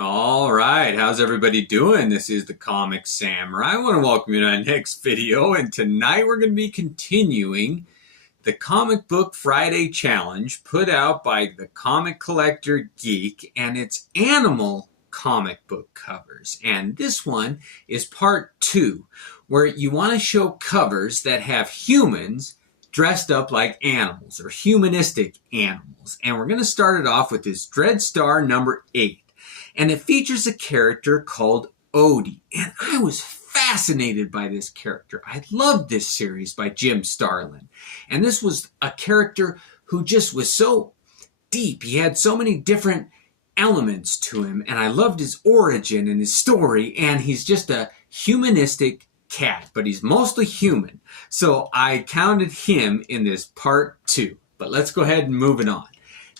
All right, how's everybody doing? This is the Comic Samurai. I want to welcome you to our next video, and tonight we're going to be continuing the Comic Book Friday Challenge put out by the Comic Collector Geek, and it's animal comic book covers. And this one is part 2, where you want to show covers that have humans dressed up like animals, or humanistic animals. And we're going to start it off with this Dreadstar number 8. And it features a character called Odie. And I was fascinated by this character. I loved this series by Jim Starlin. And this was a character who just was so deep. He had so many different elements to him. And I loved his origin and his story. And he's just a humanistic cat, but he's mostly human. So I counted him in this part 2. But let's go ahead and move it on.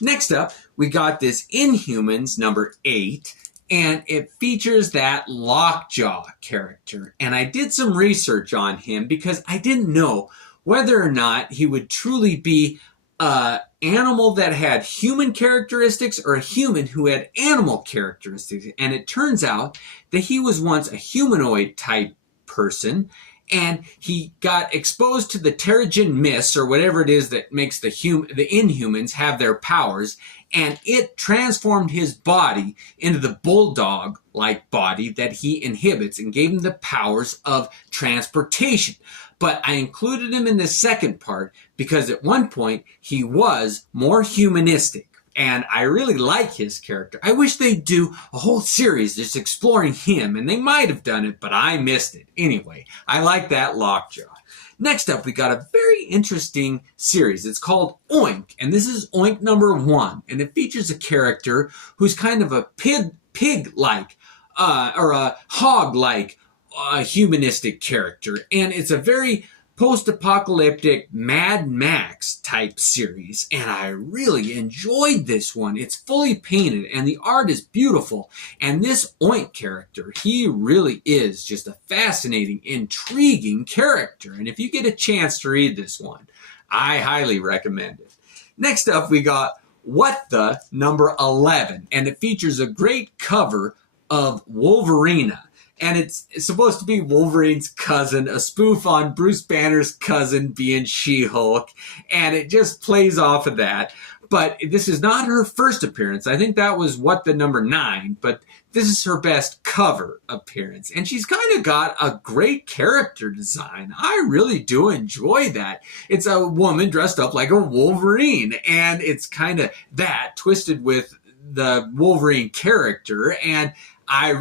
Next up, we got this Inhumans number 8, and it features that Lockjaw character. And I did some research on him because I didn't know whether or not he would truly be an animal that had human characteristics or a human who had animal characteristics. And it turns out that he was once a humanoid type person, and he got exposed to the Terrigen Mist, or whatever it is that makes the Inhumans have their powers, and it transformed his body into the bulldog-like body that he inhibits and gave him the powers of transportation. But I included him in the second part because at one point he was more humanistic. And I really like his character. I wish they'd do a whole series just exploring him, and they might have done it, but I missed it. Anyway, I like that Lockjaw. Next up, we got a very interesting series. It's called Oink, and this is Oink number 1, and it features a character who's kind of a pig-like, or a hog-like humanistic character, and it's a very post-apocalyptic Mad Max type series, and I really enjoyed this one. It's fully painted and the art is beautiful, and this Oink character, he really is just a fascinating, intriguing character, and if you get a chance to read this one, I highly recommend it. Next up, we got What the number 11, and it features a great cover of Wolverina. And it's supposed to be Wolverine's cousin, a spoof on Bruce Banner's cousin being She-Hulk. And it just plays off of that. But this is not her first appearance. I think that was What the number 9. But this is her best cover appearance. And she's kind of got a great character design. I really do enjoy that. It's a woman dressed up like a Wolverine. And it's kind of that twisted with the Wolverine character. And I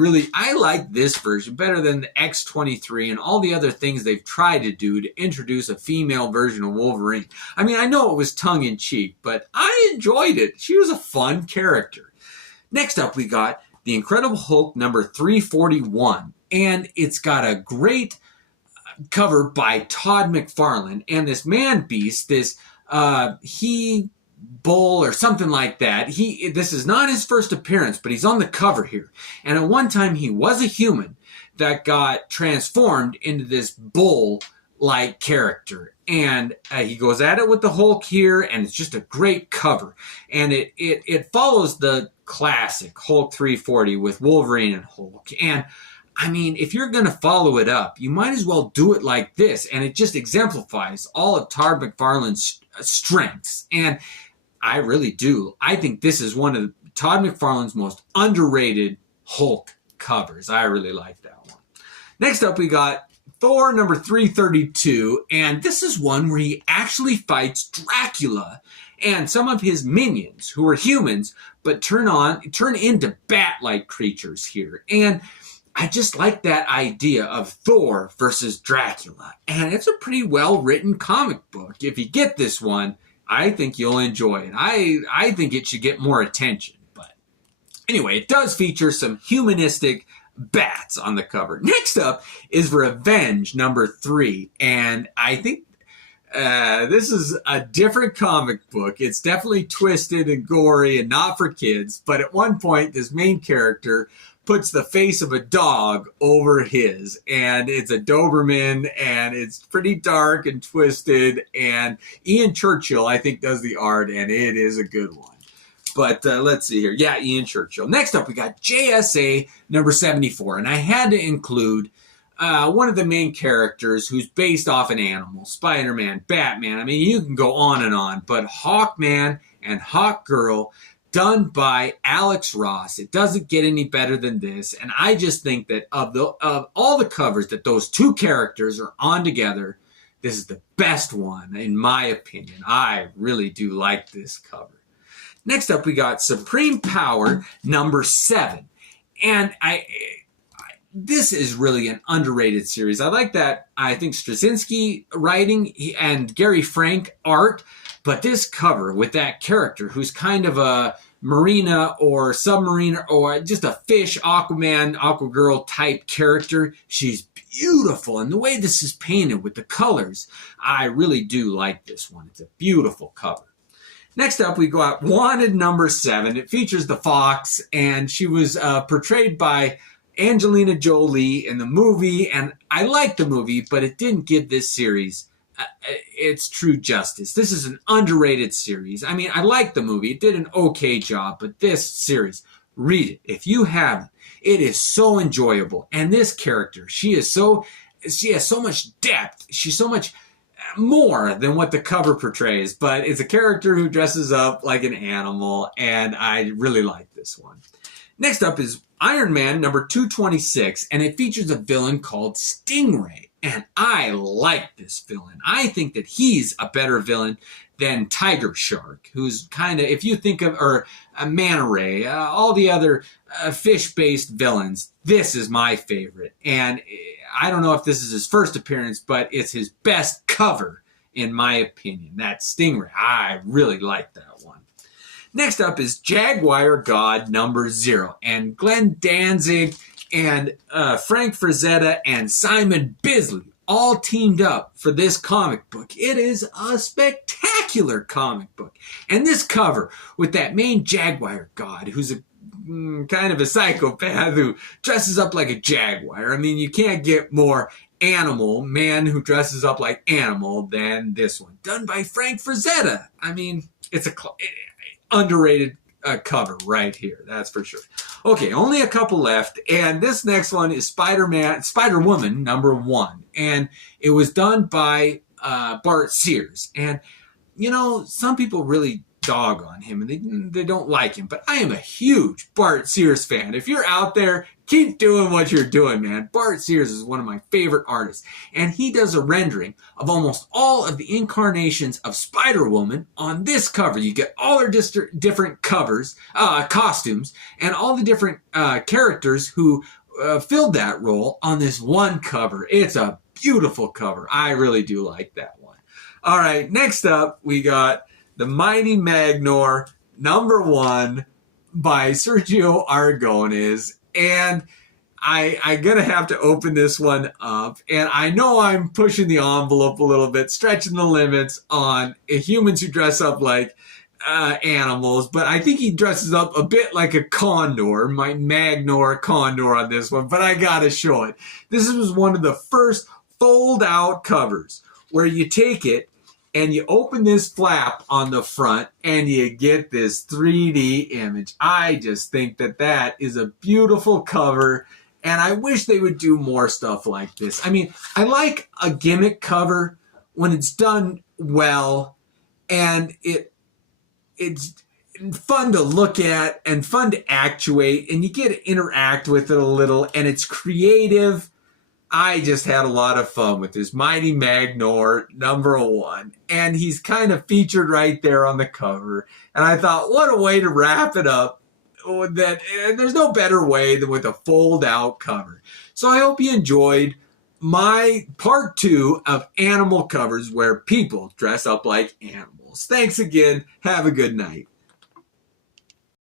like this version better than the X-23 and all the other things they've tried to do to introduce a female version of Wolverine. I mean, I know it was tongue-in-cheek, but I enjoyed it. She was a fun character. Next up, we got The Incredible Hulk number 341, and it's got a great cover by Todd McFarlane, and this man-beast, this Bull or something like that. This is not his first appearance, but he's on the cover here. And at one time he was a human that got transformed into this bull-like character. And he goes at it with the Hulk here, and it's just a great cover. And it follows the classic Hulk 340 with Wolverine and Hulk. And I mean, if you're going to follow it up, you might as well do it like this. And it just exemplifies all of Todd McFarlane's strengths. And I really do. I think this is one of Todd McFarlane's most underrated Hulk covers. I really like that one. Next up, we got Thor number 332, and this is one where he actually fights Dracula and some of his minions, who are humans, but turn into bat-like creatures here. And I just like that idea of Thor versus Dracula. And it's a pretty well-written comic book. If you get this one, I think you'll enjoy it. I think it should get more attention. But anyway, it does feature some humanistic bats on the cover. Next up is Revenge number 3. And I think this is a different comic book. It's definitely twisted and gory and not for kids. But at one point, this main character puts the face of a dog over his, and it's a Doberman, and it's pretty dark and twisted, and Ian Churchill, I think, does the art, and it is a good one. But let's see here. Yeah, Ian Churchill. Next up, we got JSA number 74. And I had to include one of the main characters who's based off an animal. Spider-Man, Batman. I mean, you can go on and on. But Hawkman and Hawkgirl, done by Alex Ross. It doesn't get any better than this. And I just think that of all the covers that those two characters are on together, this is the best one, in my opinion. I really do like this cover. Next up, we got Supreme Power number 7. And this is really an underrated series. I like that. I think Straczynski writing and Gary Frank art, but this cover with that character who's kind of a marina or submarine or just a fish, Aquaman, Aquagirl type character, she's beautiful. And the way this is painted with the colors, I really do like this one. It's a beautiful cover. Next up, we got Wanted number 7. It features the Fox, and she was portrayed by Angelina Jolie in the movie, and I liked the movie, but it didn't give this series its true justice. This is an underrated series. I mean, I liked the movie. It did an okay job, but this series, read it. If you haven't, it is so enjoyable. And this character, she has so much depth. She's so much more than what the cover portrays, but it's a character who dresses up like an animal, and I really like this one. Next up is Iron Man number 226, and it features a villain called Stingray, and I like this villain. I think that he's a better villain than Tiger Shark, who's kind of, if you think of, or Manta Ray, all the other fish-based villains, this is my favorite. And I don't know if this is his first appearance, but it's his best cover, in my opinion. That Stingray, I really like that one. Next up is Jaguar God number 0. And Glenn Danzig and Frank Frazetta and Simon Bisley all teamed up for this comic book. It is a spectacular comic book. And this cover with that main Jaguar God, who's a kind of a psychopath who dresses up like a jaguar. I mean, you can't get more animal, man who dresses up like animal, than this one. Done by Frank Frazetta. I mean, it's a underrated cover right here, that's for sure. Okay, only a couple left, and this next one is Spider-Woman number 1, and it was done by Bart Sears. And you know, some people really dog on him and they don't like him, but I am a huge Bart Sears fan. If you're out there, keep doing what you're doing, man. Bart Sears is one of my favorite artists, and he does a rendering of almost all of the incarnations of Spider-Woman on this cover. You get all her different covers, costumes, and all the different characters who filled that role on this one cover. It's a beautiful cover. I really do like that one. All right, next up, we got The Mighty Magnor number 1 by Sergio Aragonés. And I'm going to have to open this one up. And I know I'm pushing the envelope a little bit, stretching the limits on humans who dress up like animals. But I think he dresses up a bit like a condor, my Magnor condor on this one. But I got to show it. This was one of the first fold-out covers where you take it and you open this flap on the front and you get this 3D image. I just think that that is a beautiful cover, and I wish they would do more stuff like this. I mean, I like a gimmick cover when it's done well, and it's fun to look at and fun to actuate, and you get to interact with it a little, and it's creative. I just had a lot of fun with this Mighty Magnor number 1, and he's kind of featured right there on the cover. And I thought, what a way to wrap it up! That there's no better way than with a fold-out cover. So I hope you enjoyed my part 2 of animal covers where people dress up like animals. Thanks again. Have a good night.